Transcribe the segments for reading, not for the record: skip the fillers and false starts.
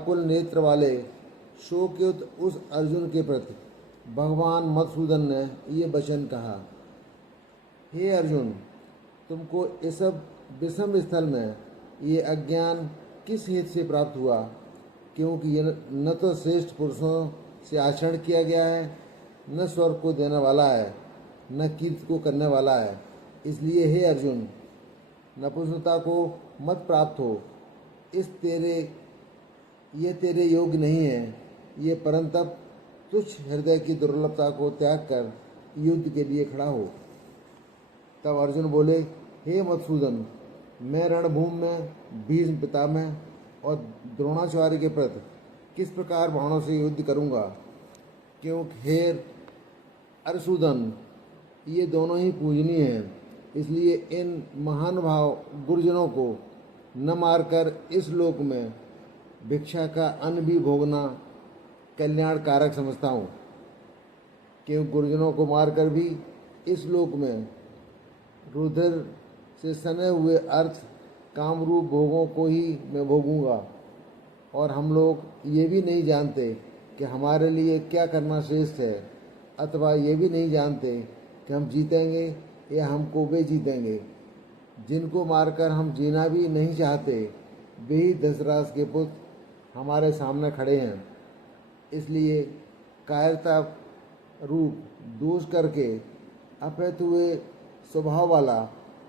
कुल नेत्र वाले शोकयुक्त उस अर्जुन के प्रति भगवान मधुसूदन ने ये वचन कहा, हे अर्जुन, तुमको इस सब विषम स्थल में ये अज्ञान किस हेतु से प्राप्त हुआ? क्योंकि यह न तो श्रेष्ठ पुरुषों से आचरण किया गया है, न स्वर्ग को देने वाला है, न कीर्ति को करने वाला है। इसलिए हे अर्जुन, नपुंसकता को मत प्राप्त हो। ये तेरे योग्य नहीं है। ये परंतप तुच्छ हृदय की दुर्लभता को त्याग कर युद्ध के लिए खड़ा हो। तब अर्जुन बोले, हे मधुसूदन, मैं रणभूमि में भीष्म पितामह और द्रोणाचार्य के प्रति किस प्रकार बाणों से युद्ध करूंगा? क्योंकि हे अरसूदन, ये दोनों ही पूजनीय हैं। इसलिए इन महानुभाव गुरुजनों को न मारकर इस लोक में भिक्षा का अन्न भी भोगना कल्याण कारक समझता हूँ। क्योंकि गुरुजनों को मारकर भी इस लोक में रुधिर से सने हुए अर्थ कामरूप भोगों को ही मैं भोगूंगा। और हम लोग ये भी नहीं जानते कि हमारे लिए क्या करना श्रेष्ठ है, अथवा ये भी नहीं जानते कि हम जीतेंगे या हमको वे जीतेंगे। जिनको मारकर हम जीना भी नहीं चाहते, वे ही दशरथ के पुत्र हमारे सामने खड़े हैं। इसलिए कायरता रूप दोष करके अपेत हुए स्वभाव वाला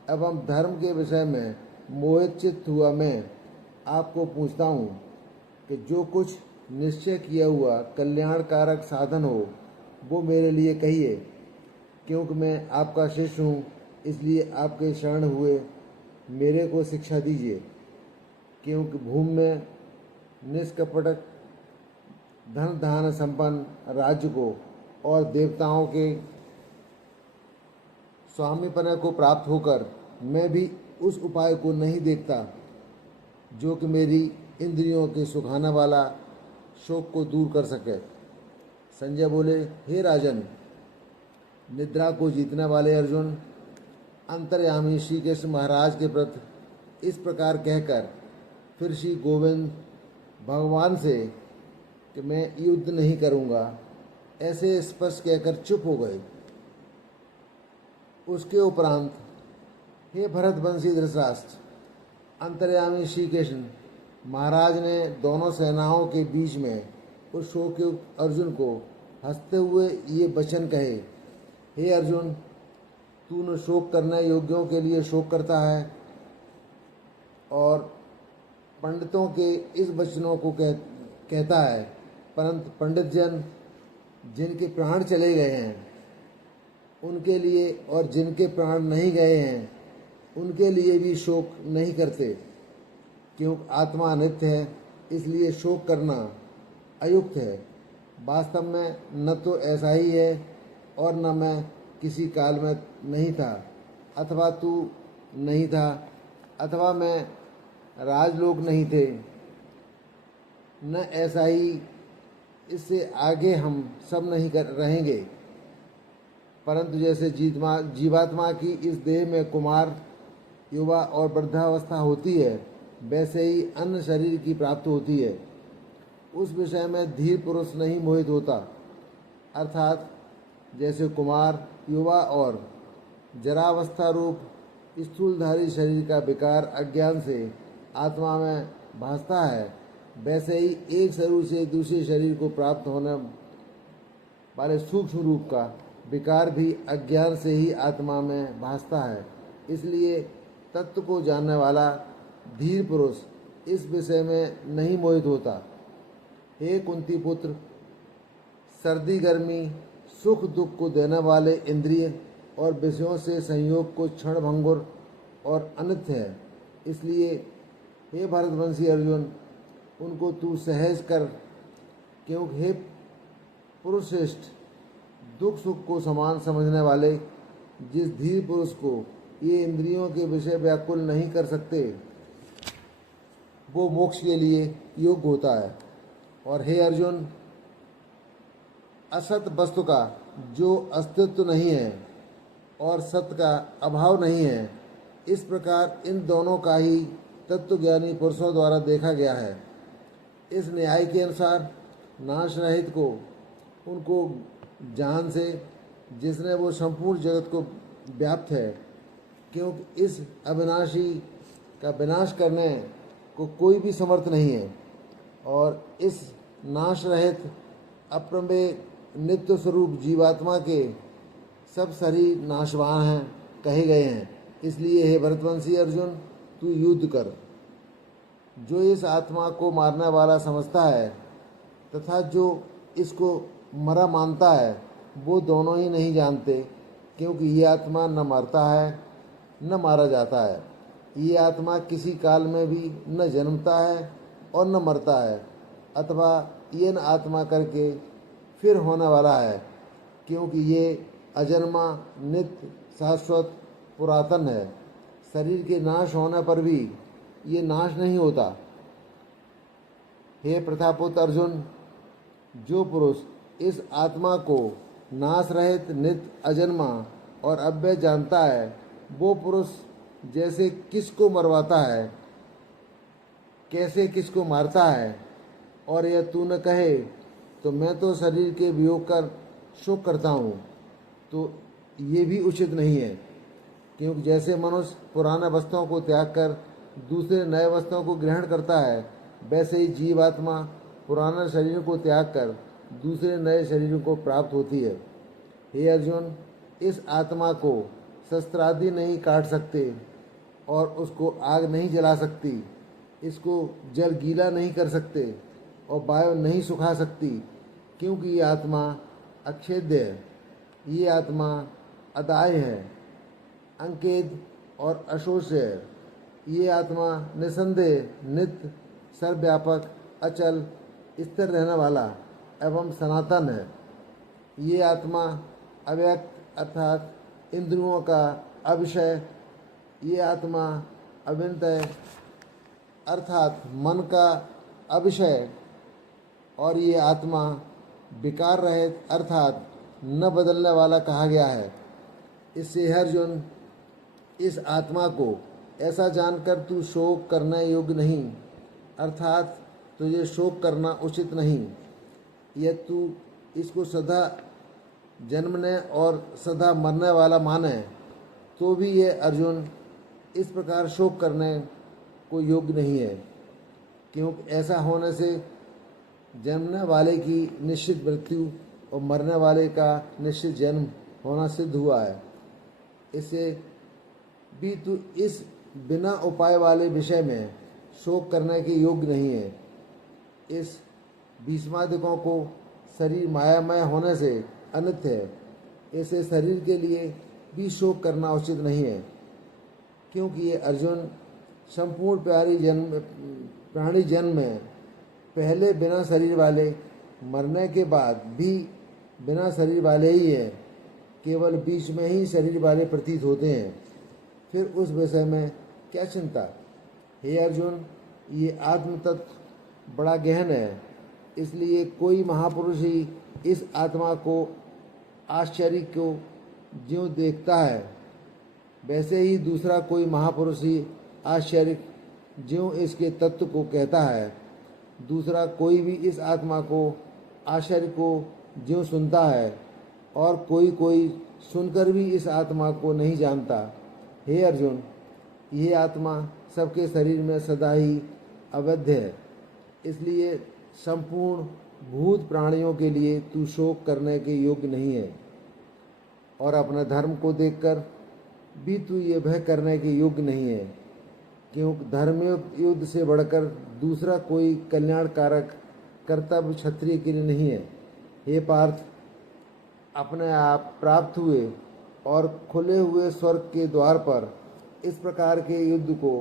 एवं धर्म के विषय में मोहित चित्त हुआ मैं आपको पूछता हूँ कि जो कुछ निश्चय किया हुआ कल्याणकारक साधन हो वो मेरे लिए कहिए। क्योंकि मैं आपका शिष्य हूँ, इसलिए आपके शरण हुए मेरे को शिक्षा दीजिए। क्योंकि भूमि में निष्कपटक धन धान संपन्न राज्य को और देवताओं के स्वामीपन को प्राप्त होकर मैं भी उस उपाय को नहीं देखता जो कि मेरी इंद्रियों के सुखाने वाला शोक को दूर कर सके। संजय बोले, हे राजन, निद्रा को जीतने वाले अर्जुन अंतर्यामी श्री कृष्ण महाराज के प्रति इस प्रकार कहकर फिर श्री गोविंद भगवान से कि मैं युद्ध नहीं करूँगा ऐसे स्पष्ट कहकर चुप हो गए। उसके उपरांत, हे भरतवंशी धृतराष्ट्र, अंतर्यामी श्री कृष्ण महाराज ने दोनों सेनाओं के बीच में उस शोकयुक्त अर्जुन को हंसते हुए ये वचन कहे, हे अर्जुन, तू न शोक करने योग्यों के लिए शोक करता है और पंडितों के इस वचनों को कहता है, परंतु पंडित जन जिनके प्राण चले गए हैं उनके लिए और जिनके प्राण नहीं गए हैं उनके लिए भी शोक नहीं करते। क्योंकि आत्मा अनित्य है, इसलिए शोक करना अयुक्त है। वास्तव में न तो ऐसा ही है और न मैं किसी काल में नहीं था, अथवा तू नहीं था, अथवा मैं राजलोक नहीं थे, न ऐसा ही इससे आगे हम सब नहीं कर रहेंगे। परंतु जैसे जीवात्मा की इस देह में कुमार, युवा और वृद्धावस्था होती है, वैसे ही अन्य शरीर की प्राप्ति होती है। उस विषय में धीर पुरुष नहीं मोहित होता। अर्थात जैसे कुमार, युवा और जरावस्था रूप स्थूलधारी शरीर का विकार अज्ञान से आत्मा में भासता है, वैसे ही एक शरीर से दूसरे शरीर को प्राप्त होने वाले सूक्ष्म रूप का विकार भी अज्ञान से ही आत्मा में भासता है। इसलिए तत्व को जानने वाला धीर पुरुष इस विषय में नहीं मोहित होता। हे कुंती पुत्र, सर्दी गर्मी सुख दुख को देने वाले इंद्रिय और विषयों से संयोग को क्षण भंगुर और अनित्य है। इसलिए हे भरतवंशी अर्जुन, उनको तू सहज कर। क्योंकि हे पुरुषश्रेष्ठ, दुख सुख को समान समझने वाले जिस धीर पुरुष को ये इंद्रियों के विषय व्याकुल नहीं कर सकते, वो मोक्ष के लिए योग्य होता है। और हे अर्जुन, असत वस्तु का जो अस्तित्व नहीं है और सत्य का अभाव नहीं है, इस प्रकार इन दोनों का ही तत्वज्ञानी पुरुषों द्वारा देखा गया है। इस न्याय के अनुसार नाश रहित को उनको जान से जिसने वो संपूर्ण जगत को व्याप्त है, क्योंकि इस अविनाशी का विनाश करने को कोई भी समर्थ नहीं है। और इस नाश रहित अप्रमेय नित्य स्वरूप जीवात्मा के सब शरीर नाशवान हैं कहे गए हैं। इसलिए हे भरतवंशी अर्जुन, तू युद्ध कर। जो इस आत्मा को मारने वाला समझता है तथा जो इसको मरा मानता है, वो दोनों ही नहीं जानते, क्योंकि ये आत्मा न मरता है न मारा जाता है। ये आत्मा किसी काल में भी न जन्मता है और न मरता है, अथवा ये न आत्मा करके फिर होने वाला है, क्योंकि ये अजन्मा, नित्य, शाश्वत, पुरातन है। शरीर के नाश होने पर भी ये नाश नहीं होता। हे प्रतापुत्र अर्जुन, जो पुरुष इस आत्मा को नाश रहित, नित्य, अजन्मा और अव्यय जानता है, वो पुरुष जैसे किसको मरवाता है, कैसे किसको मारता है, और यह तू न कहे तो मैं तो शरीर के वियोग कर शोक करता हूँ, तो ये भी उचित नहीं है। क्योंकि जैसे मनुष्य पुराने वस्तुओं को त्याग कर दूसरे नए वस्तुओं को ग्रहण करता है, वैसे ही जीवात्मा पुराने शरीर को त्याग कर दूसरे नए शरीरों को प्राप्त होती है। हे अर्जुन, इस आत्मा को शस्त्रादि नहीं काट सकते और उसको आग नहीं जला सकती, इसको जल गीला नहीं कर सकते और वायु नहीं सुखा सकती, क्योंकि ये आत्मा अक्षेद्य है। ये आत्मा अदाय है, अंकेद और अशोष्य है। ये आत्मा निसंदेह, नित्य, सर्वव्यापक, अचल, स्थिर रहने वाला एवं सनातन है। ये आत्मा अव्यक्त अर्थात इंद्रियों का अविषय, ये आत्मा अविनय अर्थात मन का अविषय, और ये आत्मा विकार रहित अर्थात न बदलने वाला कहा गया है। इससे अर्जुन, इस आत्मा को ऐसा जानकर तू शोक करने योग्य नहीं, अर्थात तुझे शोक करना उचित नहीं। यह तू इसको सदा जन्मने और सदा मरने वाला माने, तो भी ये अर्जुन इस प्रकार शोक करने को योग्य नहीं है, क्योंकि ऐसा होने से जन्मने वाले की निश्चित मृत्यु और मरने वाले का निश्चित जन्म होना सिद्ध हुआ है। इससे भी तू इस बिना उपाय वाले विषय में शोक करने के योग्य नहीं है। इस भीष्मादिकों को शरीर मायामय होने से अनित्य है। ऐसे शरीर के लिए भी शोक करना उचित नहीं है, क्योंकि ये अर्जुन संपूर्ण प्राणी जन्म में पहले बिना शरीर वाले, मरने के बाद भी बिना शरीर वाले ही हैं। केवल बीच में ही शरीर वाले प्रतीत होते हैं। फिर उस विषय में क्या चिंता। हे अर्जुन, ये आत्म तत्व बड़ा गहन है, इसलिए कोई महापुरुष ही इस आत्मा को आश्चर्य को ज्यों देखता है, वैसे ही दूसरा कोई महापुरुष ही आश्चर्य ज्यों इसके तत्व को कहता है। दूसरा कोई भी इस आत्मा को आश्चर्य को ज्यों सुनता है, और कोई सुनकर भी इस आत्मा को नहीं जानता। हे अर्जुन, यह आत्मा सबके शरीर में सदा ही अवैध है। इसलिए संपूर्ण भूत प्राणियों के लिए तू शोक करने के योग्य नहीं है, और अपने धर्म को देखकर भी तू ये भय करने के योग्य नहीं है, क्योंकि धर्म युद्ध से बढ़कर दूसरा कोई कल्याणकारक कर्तव्य क्षत्रिय के लिए नहीं है। हे पार्थ, अपने आप प्राप्त हुए और खुले हुए स्वर्ग के द्वार पर इस प्रकार के युद्ध को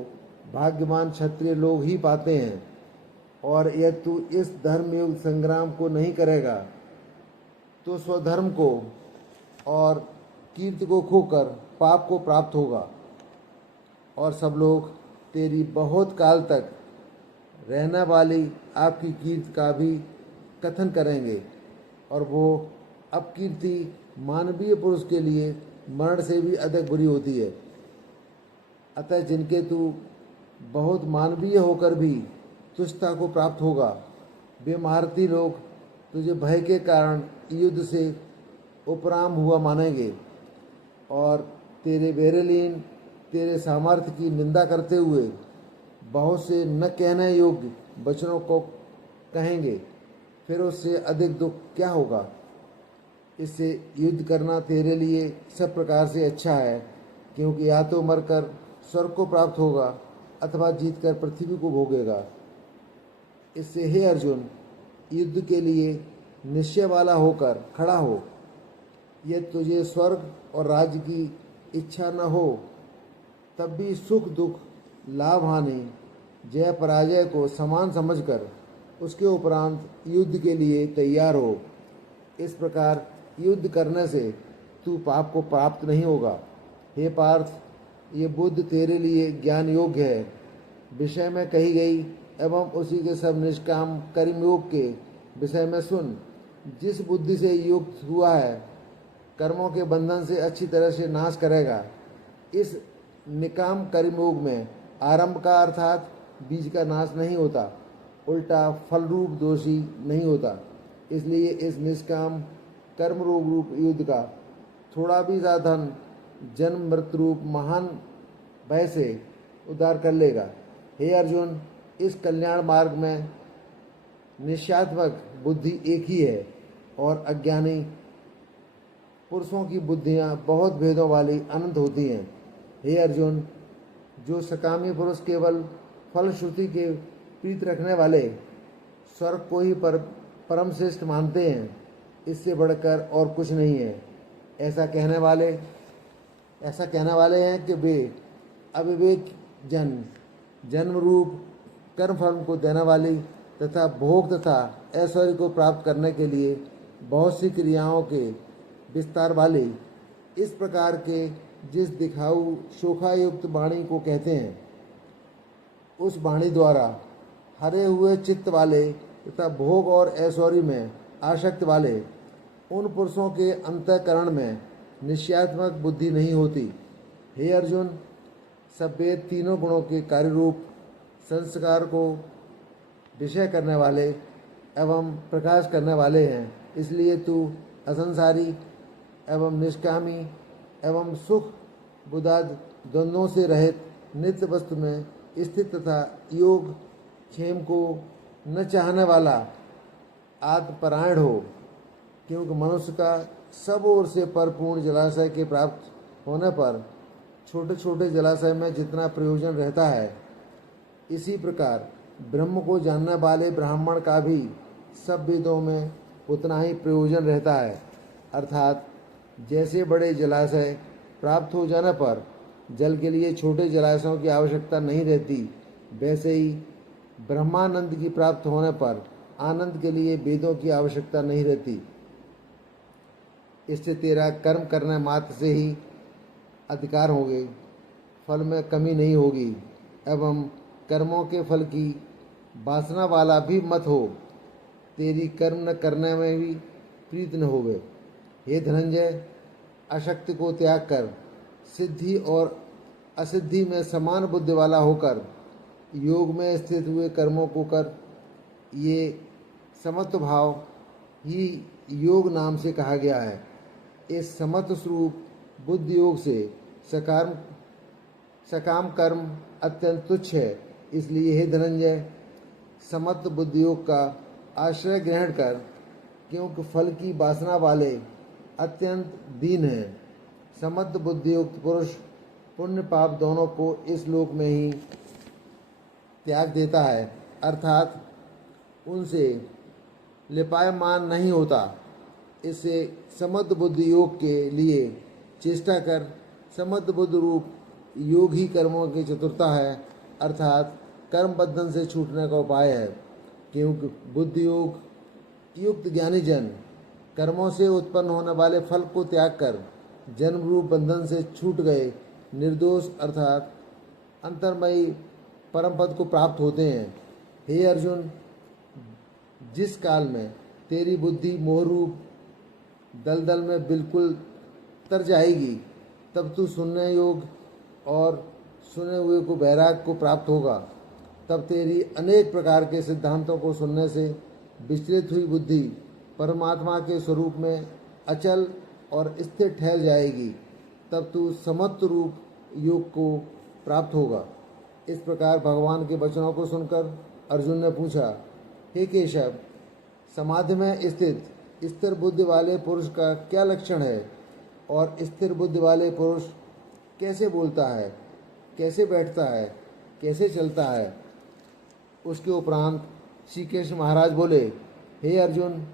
भाग्यवान क्षत्रिय लोग ही पाते हैं। और यदि तू इस धर्मयुद्ध संग्राम को नहीं करेगा, तो स्वधर्म को और कीर्ति को खोकर पाप को प्राप्त होगा, और सब लोग तेरी बहुत काल तक रहने वाली आपकी कीर्ति का भी कथन करेंगे, और वो अपकीर्ति मानवीय पुरुष के लिए मरण से भी अधिक बुरी होती है। अतः जिनके तू बहुत मानवीय होकर भी तुच्छता को प्राप्त होगा, वे महारथी लोग तुझे भय के कारण युद्ध से उपराम हुआ मानेंगे और तेरे बेरलीन तेरे सामर्थ्य की निंदा करते हुए बहुत से न कहने योग्य वचनों को कहेंगे। फिर उससे अधिक दुख क्या होगा? इससे युद्ध करना तेरे लिए सब प्रकार से अच्छा है, क्योंकि या तो मरकर स्वर्ग को प्राप्त होगा अथवा जीतकर पृथ्वी को भोगेगा। इससे हे अर्जुन, युद्ध के लिए निश्चय वाला होकर खड़ा हो। यदि तुझे स्वर्ग और राज्य की इच्छा न हो, तब भी सुख दुख लाभ हानि जय पराजय को समान समझकर उसके उपरांत युद्ध के लिए तैयार हो। इस प्रकार युद्ध करने से तू पाप को प्राप्त नहीं होगा। हे पार्थ, ये बुद्ध तेरे लिए ज्ञान योग्य है विषय में कही गई एवं उसी के सब निष्काम कर्म योग के विषय में सुन। जिस बुद्धि से युक्त हुआ है कर्मों के बंधन से अच्छी तरह से नाश करेगा। इस निकाम कर्मयोग में आरंभ का अर्थात बीज का नाश नहीं होता, उल्टा फल रूप दोषी नहीं होता। इसलिए इस निष्काम कर्म रोग रूप युद्ध का थोड़ा भी साधन जन्म मृत्यु रूप महान भय से उद्धार कर लेगा। हे अर्जुन, इस कल्याण मार्ग में निश्चयात्मक बुद्धि एक ही है और अज्ञानी पुरुषों की बुद्धियां बहुत भेदों वाली अनंत होती हैं। हे अर्जुन, जो सकामी पुरुष केवल फलश्रुति के प्रीत रखने वाले स्वर्ग को ही परम श्रेष्ठ मानते हैं, इससे बढ़कर और कुछ नहीं है। ऐसा कहने वाले हैं कि वे अविवेक जन्म रूप कर्म फल को देने वाली तथा भोग तथा ऐश्वर्य को प्राप्त करने के लिए बहुत सी क्रियाओं के विस्तार वाली इस प्रकार के जिस दिखाऊ शोखायुक्त वाणी को कहते हैं, उस वाणी द्वारा हरे हुए चित्त वाले तथा भोग और ऐश्वर्य में आसक्त वाले उन पुरुषों के अंतःकरण में निश्चयात्मक बुद्धि नहीं होती। हे अर्जुन, सब वेद तीनों गुणों के कार्य रूप संस्कार को विषय करने वाले एवं प्रकाश करने वाले हैं। इसलिए तू असंसारी एवं निष्कामी एवं सुख बुदाद द्वंद्वों से रहित नित्य वस्तु में स्थित तथा योग क्षेम को न चाहने वाला आत्मपरायण हो। क्योंकि मनुष्य का सब ओर से परिपूर्ण जलाशय के प्राप्त होने पर छोटे छोटे जलाशय में जितना प्रयोजन रहता है, इसी प्रकार ब्रह्म को जानने वाले ब्राह्मण का भी सब वेदों में उतना ही प्रयोजन रहता है। अर्थात जैसे बड़े जलाशय प्राप्त हो जाने पर जल के लिए छोटे जलाशयों की आवश्यकता नहीं रहती, वैसे ही ब्रह्मानंद की प्राप्त होने पर आनंद के लिए वेदों की आवश्यकता नहीं रहती। इससे तेरा कर्म करने मात्र से ही अधिकार होंगे, फल में कमी नहीं होगी एवं कर्मों के फल की वासना वाला भी मत हो, तेरी कर्म न करने में भी प्रीत न होवे। हे धनंजय, अशक्ति को त्याग कर सिद्धि और असिद्धि में समान बुद्धि वाला होकर योग में स्थित हुए कर्मों को कर। ये समत्व भाव ही योग नाम से कहा गया है। इस समत्व स्वरूप बुद्धि योग से सकाम कर्म अत्यंत तुच्छ है। इसलिए हे धनंजय, समत्व बुद्धि योग का आश्रय ग्रहण कर, क्योंकि फल की वासना वाले अत्यंत दीन हैं। समत्व बुद्धि युक्त पुरुष पुण्य पाप दोनों को इस लोक में ही त्याग देता है, अर्थात उनसे लिपायमान नहीं होता। इससे समत्व बुद्धि योग के लिए चेष्टा कर। समत्व बुद्धि रूप योग ही कर्मों की चतुरता है, अर्थात कर्म बंधन से छूटने का उपाय है। क्योंकि बुद्धि योग युक्त ज्ञानी जन कर्मों से उत्पन्न होने वाले फल को त्याग कर जन्म रूप बंधन से छूट गए निर्दोष अर्थात अंतर्मयी परम पद को प्राप्त होते हैं। हे अर्जुन, जिस काल में तेरी बुद्धि मोहरूप दलदल में बिल्कुल तर जाएगी, तब तू सुनने योग और सुने हुए को वैराग को प्राप्त होगा। तब तेरी अनेक प्रकार के सिद्धांतों को सुनने से विचलित हुई बुद्धि परमात्मा के स्वरूप में अचल और स्थिर ठहर जाएगी, तब तू समत्व रूप योग को प्राप्त होगा। इस प्रकार भगवान के वचनों को सुनकर अर्जुन ने पूछा, हे केशव, समाधि में स्थित स्थिर बुद्धि वाले पुरुष का क्या लक्षण है, और स्थिर बुद्धि वाले पुरुष कैसे बोलता है, कैसे बैठता है, कैसे चलता है? उसके उपरांत श्री कृष्ण महाराज बोले, हे अर्जुन,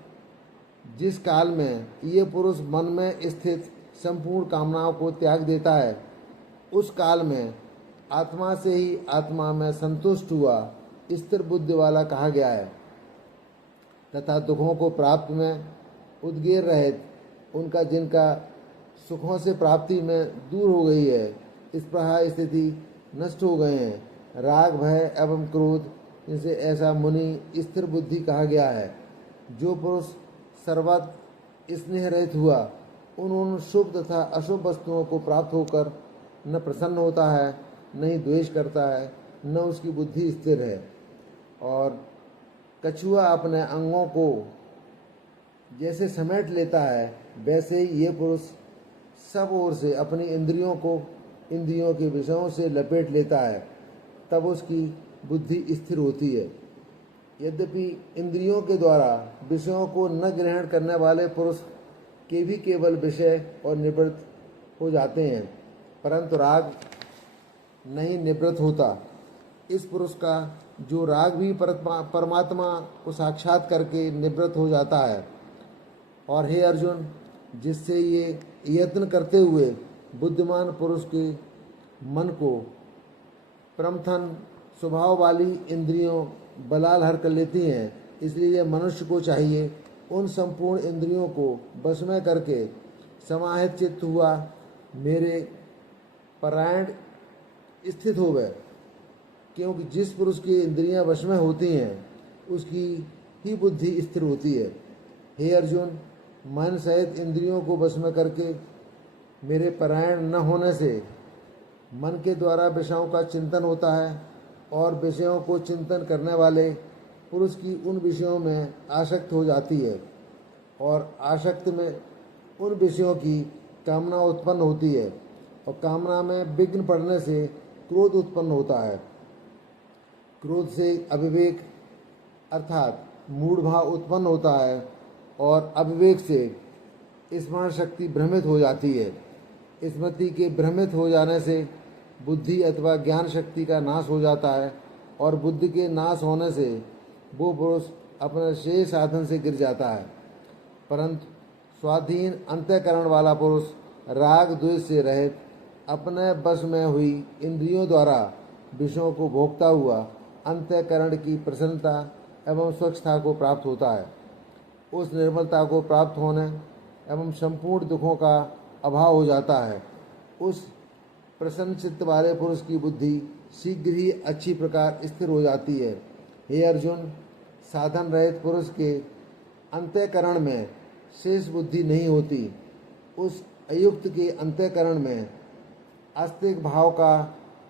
जिस काल में ये पुरुष मन में स्थित संपूर्ण कामनाओं को त्याग देता है, उस काल में आत्मा से ही आत्मा में संतुष्ट हुआ स्थिर बुद्धि वाला कहा गया है, तथा दुखों को प्राप्त में उद्गीर रहित, उनका जिनका सुखों से प्राप्ति में दूर हो गई है, इस प्रकार स्थिति नष्ट हो गए हैं, राग भय एवं क्रोध, इनसे ऐसा मुनि स्थिर बुद्धि कहा गया है। जो पुरुष सर्वत्र स्नेह रहित हुआ, उन शुभ तथा अशुभ वस्तुओं को प्राप्त होकर न प्रसन्न होता है, न ही द्वेष करता है, न उसकी बुद्धि स्थिर है। और कछुआ अपने अंगों को जैसे समेट लेता है, वैसे ही ये पुरुष सब ओर से अपनी इंद्रियों को इंद्रियों के विषयों से लपेट लेता है, तब उसकी बुद्धि स्थिर होती है। यद्यपि इंद्रियों के द्वारा विषयों को न ग्रहण करने वाले पुरुष के भी केवल विषय और निवृत्त हो जाते हैं, परंतु राग नहीं निवृत्त होता। इस पुरुष का जो राग भी परमात्मा को साक्षात करके निवृत्त हो जाता है। और हे अर्जुन, जिससे ये यत्न करते हुए बुद्धिमान पुरुष के मन को प्रमथन स्वभाव वाली इंद्रियों बलाल हर कर लेती हैं, इसलिए मनुष्य को चाहिए उन संपूर्ण इंद्रियों को वश में करके समाहित चित्त हुआ मेरे परायण स्थित हो गए, क्योंकि जिस पुरुष की इंद्रियां वश में होती हैं, उसकी ही बुद्धि स्थिर होती है। हे अर्जुन, मन सहित इंद्रियों को वश में करके मेरे परायण न होने से मन के द्वारा विषयों का चिंतन होता है, और विषयों को चिंतन करने वाले पुरुष की उन विषयों में आसक्त हो जाती है, और आसक्त में उन विषयों की कामना उत्पन्न होती है, और कामना में विघ्न पड़ने से क्रोध उत्पन्न होता है। क्रोध से अविवेक अर्थात मूढ़ भाव उत्पन्न होता है, और अविवेक से स्मरण शक्ति भ्रमित हो जाती है। स्मृति के भ्रमित हो जाने से बुद्धि अथवा ज्ञान शक्ति का नाश हो जाता है, और बुद्धि के नाश होने से वो पुरुष अपने शेष साधन से गिर जाता है। परंतु स्वाधीन अंतःकरण वाला पुरुष राग द्वेष से रहित अपने वश में हुई इंद्रियों द्वारा विषयों को भोगता हुआ अंतःकरण की प्रसन्नता एवं स्वच्छता को प्राप्त होता है। उस निर्मलता को प्राप्त होने एवं संपूर्ण दुखों का अभाव हो जाता है। उस प्रसन्न चित्त वाले पुरुष की बुद्धि शीघ्र ही अच्छी प्रकार स्थिर हो जाती है। हे अर्जुन, साधन रहित पुरुष के अंतःकरण में शेष बुद्धि नहीं होती। उस अयुक्त के अंतःकरण में आस्तिक भाव का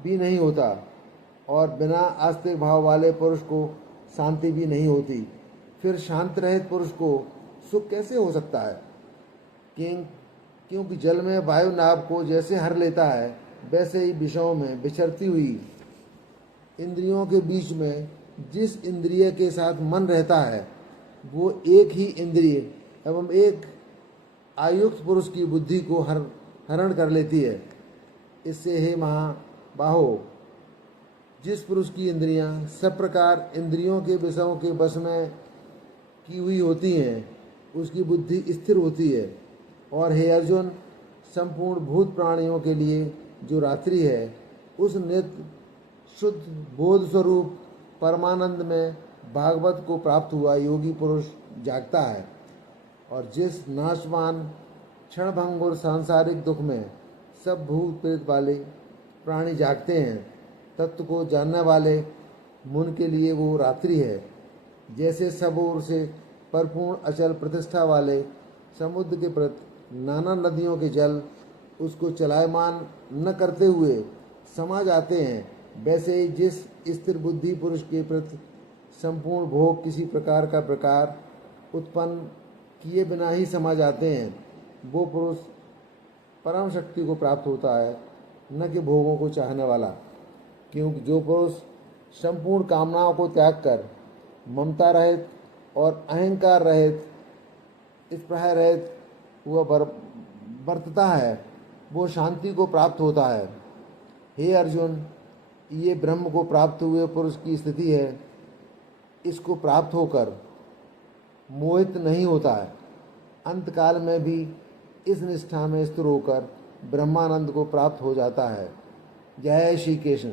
भी नहीं होता, और बिना आस्तिक भाव वाले पुरुष को शांति भी नहीं होती। फिर शांत रहित पुरुष को सुख कैसे हो सकता है? क्योंकि जल में वायु नाभ को जैसे हर लेता है, वैसे ही विषयों में विचरती हुई इंद्रियों के बीच में जिस इंद्रिय के साथ मन रहता है, वो एक ही इंद्रिय एवं एक आयुक्त पुरुष की बुद्धि को हरण कर लेती है। इससे हे महाबाहो, जिस पुरुष की इंद्रियां सब प्रकार इंद्रियों के विषयों के वश में की हुई होती हैं, उसकी बुद्धि स्थिर होती है। और हे अर्जुन, संपूर्ण भूत प्राणियों के लिए जो रात्रि है, उस नित्य शुद्ध बोध स्वरूप परमानंद में भागवत को प्राप्त हुआ योगी पुरुष जागता है। और जिस नाशवान क्षणभंगुर सांसारिक दुख में सब भूत प्रेत वाले प्राणी जागते हैं, तत्व को जानने वाले मुन के लिए वो रात्रि है। जैसे सब ओर से परिपूर्ण अचल प्रतिष्ठा वाले समुद्र के प्रति नाना नदियों के जल उसको चलायमान न करते हुए समा जाते हैं, वैसे ही जिस स्थिर बुद्धि पुरुष के प्रति संपूर्ण भोग किसी प्रकार का प्रकार उत्पन्न किए बिना ही समा जाते हैं, वो पुरुष परम शक्ति को प्राप्त होता है, न कि भोगों को चाहने वाला। क्योंकि जो पुरुष संपूर्ण कामनाओं को त्याग कर ममता रहित और अहंकार रहित, स्पृहा रहित वह बरतता है, वो शांति को प्राप्त होता है। हे अर्जुन, ये ब्रह्म को प्राप्त हुए पुरुष की स्थिति है। इसको प्राप्त होकर मोहित नहीं होता है, अंतकाल में भी इस निष्ठा में स्थिर होकर ब्रह्मानंद को प्राप्त हो जाता है। जय श्री कृष्ण।